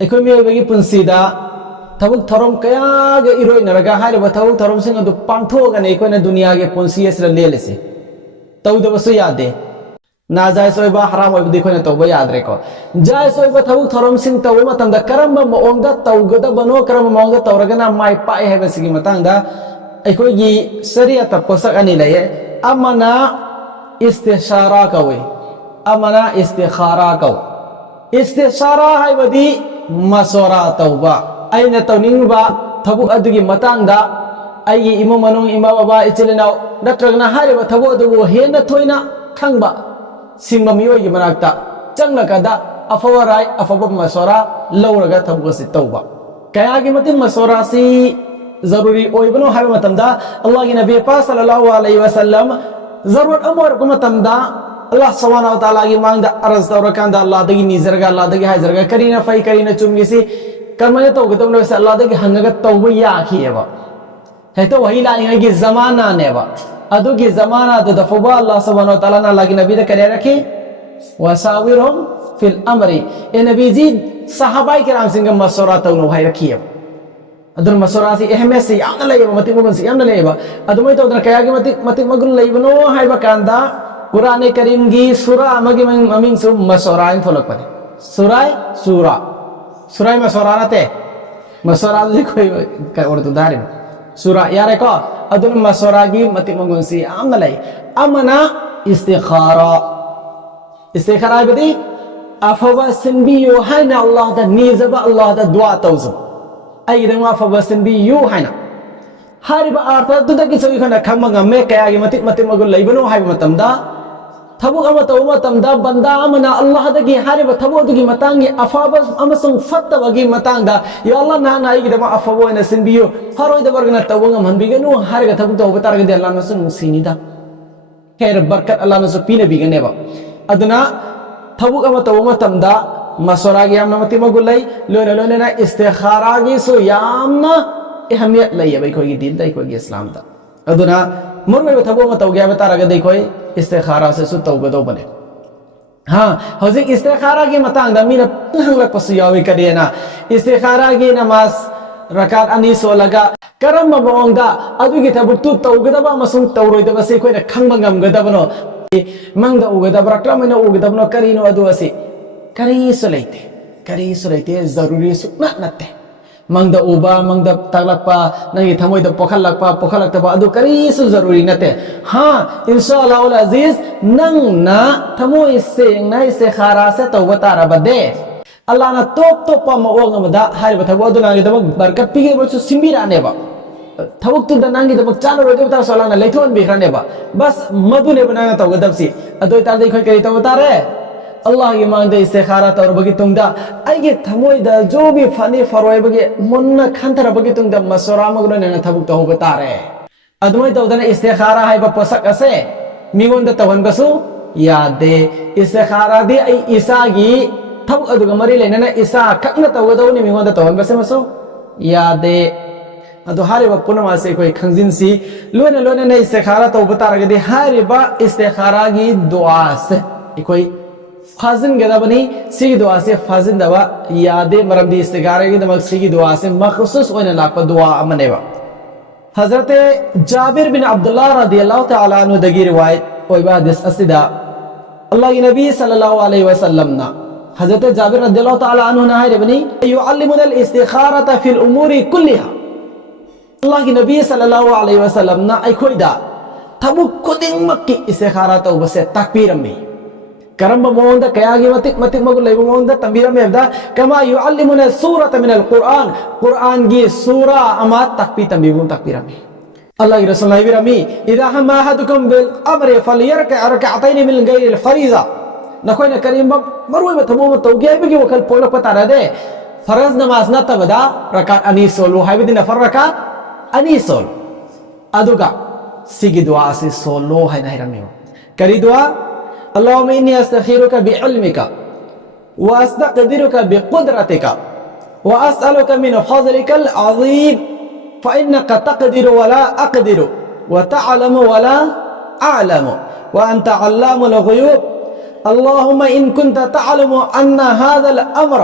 ꯑꯩꯈꯣꯏ ꯃꯤꯑꯣꯏꯕꯒꯤ ꯄꯨꯟꯁꯤꯗ ꯊꯕꯛ ꯊꯧꯔꯝ ꯀꯌꯥꯒ ꯏꯔꯣꯏꯅꯔꯒ ꯍꯥꯏꯔꯤꯕ ꯊꯕꯛ ꯊꯧꯔꯝꯁꯤꯡ ꯑꯗꯨ ꯄꯥꯡꯊꯣꯛꯑꯒꯅꯤ ꯑꯩꯈꯣꯏꯅ ꯗꯨꯅꯤꯌꯥꯒꯤ ꯄꯨꯟꯁꯤ ꯑꯁꯤꯗ ꯂꯦꯜꯂꯤꯁꯤ ꯇꯧꯗꯕꯁꯨ ꯌꯥꯗꯦ ꯅꯥꯖꯥꯏꯖ ꯑꯣꯏꯕ ꯍꯔꯥꯝ ꯑꯣꯏꯕꯗꯤ ꯑꯩꯈꯣꯏꯅ ꯇꯧꯕ ꯌꯥꯗ꯭ꯔꯦꯀꯣ ꯖꯥꯏꯖ ꯑꯣꯏꯕ ꯊꯕꯛ ꯊꯧꯔꯝꯁꯤꯡ ꯇꯧꯕ ꯃꯇꯝꯗ ꯀꯔꯝꯕ ꯃꯑꯣꯡꯗ ꯇꯧꯒꯗꯕꯅꯣ ꯀꯔꯝꯕ ꯃꯑꯣꯡꯗ ꯇꯧꯔꯒꯅ ꯃꯥꯏ ꯄꯥꯛꯑꯦ ꯍꯥꯏꯕꯁꯤꯒꯤ ꯃꯇꯥꯡꯗ ꯑꯩꯈꯣꯏꯒꯤ ꯁꯔꯤꯌꯠꯇ ꯄꯣꯠꯁꯛ ꯑꯅꯤ ꯂꯩꯌꯦ ꯑꯃꯅ ꯏꯁꯇꯤꯁꯥꯔꯥ ꯀꯧꯏ ꯑꯃꯅ ꯏꯁꯇꯤꯈꯥꯔꯥ ꯀꯧꯏ ꯏꯁꯇꯤꯁꯥꯔꯥ ꯍꯥꯏꯕꯗꯤ ꯃꯁꯣꯔꯥ ꯇꯧꯕ ꯑꯩꯅ ꯇꯧꯅꯤꯡꯕ ꯊꯕꯛ ꯑꯗꯨꯒꯤ ꯃꯇꯥꯡꯗ ꯑꯩꯒꯤ ꯏꯃꯨꯡ ꯃꯅꯨꯡ ꯏꯃꯥ ꯕꯕꯥ ꯏꯆꯤꯜ ꯏꯅꯥꯎ ꯅꯠꯇ꯭ꯔꯒꯅ ꯍꯥꯏꯔꯤꯕ ꯊꯕꯛ ꯑꯗꯨꯕꯨ ꯍꯦꯟꯅ ꯊꯣꯏꯅ ꯈꯪꯕ ꯁꯤꯡꯕ ꯃꯤꯑꯣꯏꯒꯤ ꯃꯅꯥꯛꯇ ꯆꯪꯂꯒꯗ ꯑꯐꯕ ꯔꯥꯏ ꯑꯐꯕ ꯃꯁꯣꯔꯥ ꯂꯧꯔꯒ ꯊꯕꯛ ꯑꯁꯤ ꯇꯧꯕ ꯀꯌꯥꯒꯤ ꯃꯇꯤꯛ ꯃꯁꯣꯔꯥꯁꯤ ꯖꯔꯨꯔꯤ ꯑꯣꯏꯕꯅꯣ ꯍꯥꯏꯕ ꯃꯇꯝꯗ ꯑꯜलाꯍꯒꯤ ꯅꯕꯤ ꯄꯥꯛ ꯁꯜꯂꯜꯂꯥꯍु ꯑꯂꯩꯍꯤ ꯋꯁꯜꯂꯝ ꯖꯔꯨꯔꯠ ꯑꯃ ꯑꯣꯏꯔꯛꯄ ꯃꯇꯝꯗ ꯑꯜलाꯍ ꯁꯨꯕꯍꯥꯅꯍꯨ ꯋ ꯇꯥꯂꯥꯒꯤ ꯃꯥꯡꯗ ꯑꯔꯖ ꯇꯧꯔꯀꯥꯟꯗ ꯑꯜलाꯍꯗꯒꯤ ꯅꯤꯖꯔꯒ ꯑꯜलाꯍꯗꯒꯤ ꯍꯥꯏꯖꯔꯒ ꯀꯔꯤꯅ ꯐꯩ ꯀꯔꯤꯅ ꯆꯨꯝꯒꯦꯁꯤ ꯀꯔꯝꯍꯥꯏꯅ ꯇꯧꯒꯗꯕꯅꯣ ꯍꯥꯏꯕꯁꯤ ꯑꯜलाꯍꯗꯒꯤ ꯍꯪꯉꯒ ꯇꯧꯕ ꯌꯥꯈꯤꯑꯕ ꯍꯦꯛꯇ ꯋꯥꯍꯤ ꯂꯥꯛꯏꯉꯩꯒꯤ ꯖꯃꯥꯅꯥꯅꯦꯕ ꯑꯗꯨꯒꯤ ꯖꯃꯥꯅꯥꯗꯨꯗ ꯐꯥꯎꯕ ꯑꯜलाꯍ ꯁꯨꯕꯍꯥꯅꯍꯨ ꯋ ꯇꯥꯂꯥꯅ ꯑꯜलाꯍꯒꯤ ꯅꯕꯤꯗ ꯀꯔꯤ ꯍꯥꯏꯔꯛꯈꯤ वसाविरहुम फिल अमरी ए नबी जी सहाबाई किराम सिंह मशवरा तौनो हायरखियब अदुन मशवरा सी अहमियत से यामना लेयब मति मगुन से यामना लेयब अदुमै तौदन कयागी मति मगुन लेयबनो हायबा कांदा कुरान करीम गी सूरा अमगी ममिंग सु मशवरा इन थोलकपने सूरा मशवरा नते मशवरा दी कोई का उर्दू दारिम सूरा यारे को अदुन मशवरा गी मति मगुन से यामना लेय अमना इस्तिखारा इस्तिखारा बदी अफवा सिंबियो हायना अल्लाह दा निजबा अल्लाह दा दुआ तौजु अयदमा अफवा सिंबियो हायना हारिबा अर्थ दुदगी सवी खना खमंग मे कयागी मति मगुल लेबनो हायबा मतमदा थबुक अमा तौ मतमदा बंदा अमना अल्लाह दगी हारिबा थबुक दुगी मतांगी अफवा अमसुंग फत्तबगी मतंगदा या अल्लाह ना नाइगी दमा अफवा ओइना सिंबियो फरोय द बरगना तवंग मनबिगनु हारिगा थबुक तौ बतारगदि अल्लाह नसुन सिनिदा खैर बरकत अल्लाह नसु पीने बिगनेबा अदुना थबुक अमा तौ मतमदा मशवरागी यामना मति मगुल लई लोना लोना इस्तिखारागी सु यामना अहमियत लई बई कोई दिन दई कोई इस्लाम दा अदुना मुरमे थबुक अमा तौ गया बतारगदि कोई इस्तिखारा से सु तौगदो बने हां हजिक इस्तिखारागी मतंगदा मीना हंगलकपसु यावी कदेना इस्तिखारागी नमाज रकात अनि सोलगा करम मौंगदा अदुगी थबुक तु तौगदबा मसुंग तौरोइदबसे कोइना खंगबा ngam मंगदा उगदबरा क्रमैना उगदबनो करिनो अदु असि करिसु लेते जरूरी सुना नते मंगदा उबा मंगदा तगलकपा नंगी थमोइदा पोखलकपा अदु करिसु जरूरी नते हां इंशाअल्लाह उल अजीज नंगना थमोइ सेंगना इस्तिखारा से तौबा तारबदे अल्लाह ना टोप मओंग अमदा हारिबा थबो अदुना गिदबक बरकत पिगे बसु सिंबिरानेबा थबुक तुदा नंगी दबक चालो रोदे बता सलाना लेथोन बिखरानेबा बस मधुने बनाना तौगदबसी अदोय तारदे खोय करी तौ तारे अल्लाह की मांगदे इस्तिखारा तौरबगी तुंगदा आइगे थमोइदा जो भी फनी फरोयबगी मुन्ना खंथरबगी तुंगदा मशवरा मगुलने थबुक तौब तारे अदुमै तौदना इस्तिखारा हाइबा पोसक असे मिगोंदा तौहनबसु यादे इस्तिखारा दे आई इसागी थबुक अदुगा मरी लेनना इसा खकना तौगदौनि मिगोंदा तौहनबसे मसु यादे अदो हारिबा पुनमासे कोई खंजिनसी लोना इस्तिखारा तौब तारगदि हारिबा इस्तिखारागी दुआ से कोई फाजिन गदबनी सिगी दुआ से फाजिन दवा यादे मरमदी इस्तिखारागी दमक सिगी दुआ से मखसूस ओइना लाकपा दुआ अमनेबा हजरत जाबिर बिन अब्दुल्लाह रदियल्लाहु तआला अन्हु दगी रिवायत ओइबा हदीस असिदा अल्लाह के नबी सल्लल्लाहु अलैहि वसल्लम ना हजरत जाबिर रदियल्लाहु तआला अन्हु ना हारिबनी युअल्लिमुनल इस्तिखारता फिल उमूरी कुल्लिहा अल्लाह की नबी सल्लल्लाहु अलैहि वसल्लम ना अखोइदा थबुक खुदिंग मक्की इस्तिखारा तौबसे ताकपीरमी करम मोंदा कयागी मतिक मगुल लेबो मोंदा तंबीरमेदा कमा युअल्लिमुना सूरता मिनल कुरान गी सूरा अमा ताकपीरमी अल्लाह की रसूल नबीरमी इदा हम अहदुकुम बिल अमर फलियरका रकअतैन मिन गैरिल फरीजा नखोइना करीम मरुय थबो तौगे बिगी वखल पोलक पतारदे फरज नमाज नतबदा रकात अनि सोलो हाइबदि नफर रकात अनि सोल अदुगा सिगी दुआ से सोलो हाइना हिरमियो करी दुआ अल्लाहुम्मा इन्नी अस्तखिरुका बिइल्मिका व अस्तaqdiरुका बिकुदरतिका व असअलुका मिन फज़लिकल अज़ीम फइन्नका तक़दिरु व ला अक़दिरु व तअलमु व ला अअलमु व अंत अल्लामुल गुयूब अल्लाहुम्मा इन कुन्ता तअलमु अन्ना हाज़ल अम्र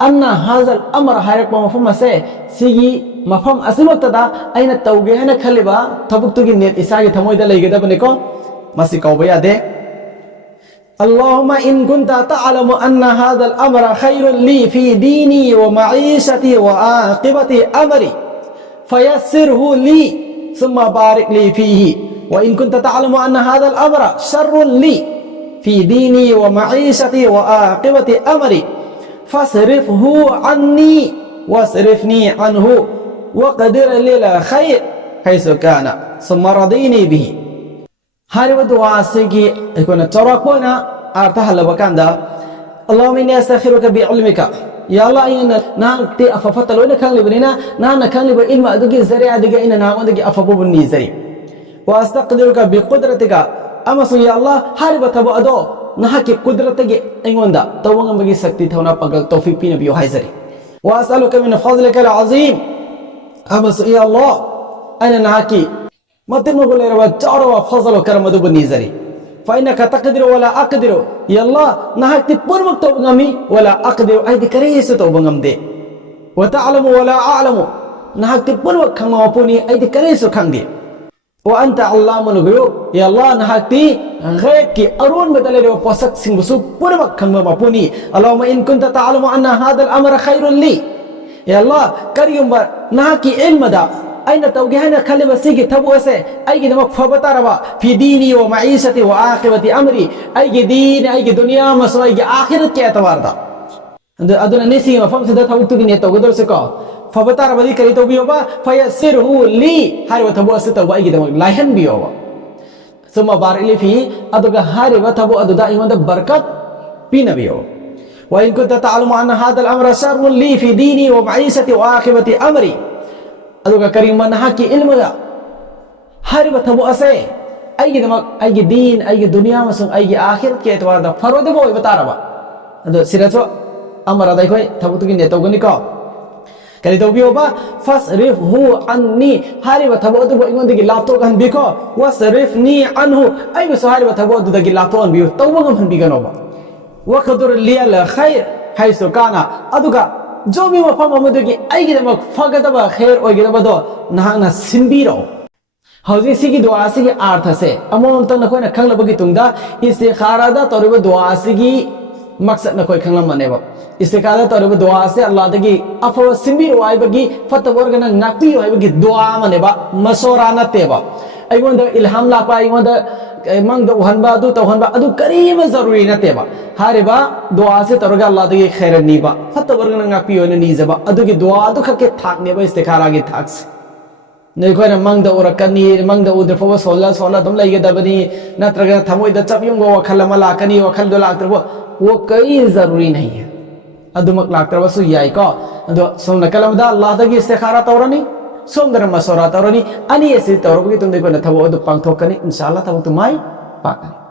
anna hazal amra harak pa mafhum ase sigi mafhum asimakta da aina tawge hana khaliba thabuktugi net isagi thamoida leigedabane ko masi kauba yade اللهم إن كنت تعلم أن هذا الأمر خير لي في ديني ومعيشتي وعاقبة أمري فيسره لي ثم بارك لي فيه وإن كنت تعلم أن هذا الأمر شر لي في ديني ومعيشتي وعاقبة أمري فاصرفه عني واصرفني عنه وقدر لي الخير حيث كان ثم رضيني به هارب الدعاء سيجي يكون تراكونا أرتاح لبكاندا اللهم إني أستغفرك بعلمك يا الله إن نانتي أففت لو إن كان لبنينا نان كان لب علم أدقي زريعة دقي إن نام أدقي أفبو بني زري وأستقدرك بقدرتك أما يا الله هارب تبو أدو نحكي قدرتك إنوندا تونا بقي سكتي تونا بقى توفيق بينا بيو هايزري وأسألك من فضلك العظيم أما يا الله أنا نحكي ما تنقول لي رب تعرف فضل وكرم دب النيزري فإنك تقدر ولا أقدر يا الله نهاك تبور مكتوب غمي ولا أقدر أيد كريس توب غمدي وتعلم ولا أعلم نهاك تبور وكم أبوني أيد كريس كندي وأنت علام الغيوب يا الله نهاك تي غيرك أرون بدل لي وفسق سنبسو بور وكم أبوني اللهم إن كنت تعلم أن هذا الأمر خير لي يا الله كريم نهاك علم دا أين توجهنا كلمة سيجي تبوسه أي نمك فبتاربا في ديني ومعيشتي وعاقبة أمري أي دين أي دنيا مسوا أي آخرة كأتوار دا أدنى نسي ما فهمت ده تبوك تجني توجدر سكوا فبتاربا دي كريتو بيوبا فيسره لي هاري وتبوسه تبوا أي دمك لاين بيوبا ثم بارك لي فيه أدوك هاري وتبو أدو دا إيمان ده بركة بينا بيو وإن كنت تعلم أن هذا الأمر شر لي في ديني ومعيشتي وعاقبة أمري أدوك كريم من حكي علمه هارب تبو أسه أي دمك أي دين أي دنيا مسون أي آخرة كأتوار ده فرود بوي بتاربا أدو سيرتو أمر هذا يكوي تبو تكين يتوغني كا كلي توبيو با فاصرفه عني هارب تبو أدو إيمان دقي لابتو كان بيكو وصرفني عنه أي بس هارب تبو أدو دقي لابتو كان بيو توبو كان بيكنوبا وقدر لي الخير حيث كان أدوك जो भी मफम अमदगी आइगिदमक फगदबा खैर ओइगिदबदो नहांना सिनबिरो हौजी सिगी दुआ सिगी अर्थ से अमोन तक नखोइना खंगलबगी तुंगदा इस्तिखारादा तोरिबो दुआ सिगी मकसद नखोइ खंगलमनेबो इस्तिखारा तोरिबो दुआ से अल्लाह दगी अफो सिनबिरो आइबगी फतबोरगना नाक्पियो आइबगी दुआ मनेबा मसोरा नतेबा अइगोंदा इल्हाम लापा अइगोंदा मंगद उहनबा अदु तौहनबा अदु करीम जरूरी नतेबा हारिबा दुआ से तोरगा अल्लाह दगी खैर नीबा फतबरगना ngapiyo na nizaba adugi du'a adu khake thakneba istikhara gi thaks ne khoina mangda urakani mangda udre fo sola sola dum laiga dabani natraga thamoi da chapyung go wakhal ma lakani wakhal do laktrbo wo kai zaruri nahi hai adumak laktrba su yai ko adu somna kalamda allah dagi istikhara tawrani somdara masora tawrani ani esi tawrbi tum de ko na thabo adu pangthokani inshallah thabo tumai pakani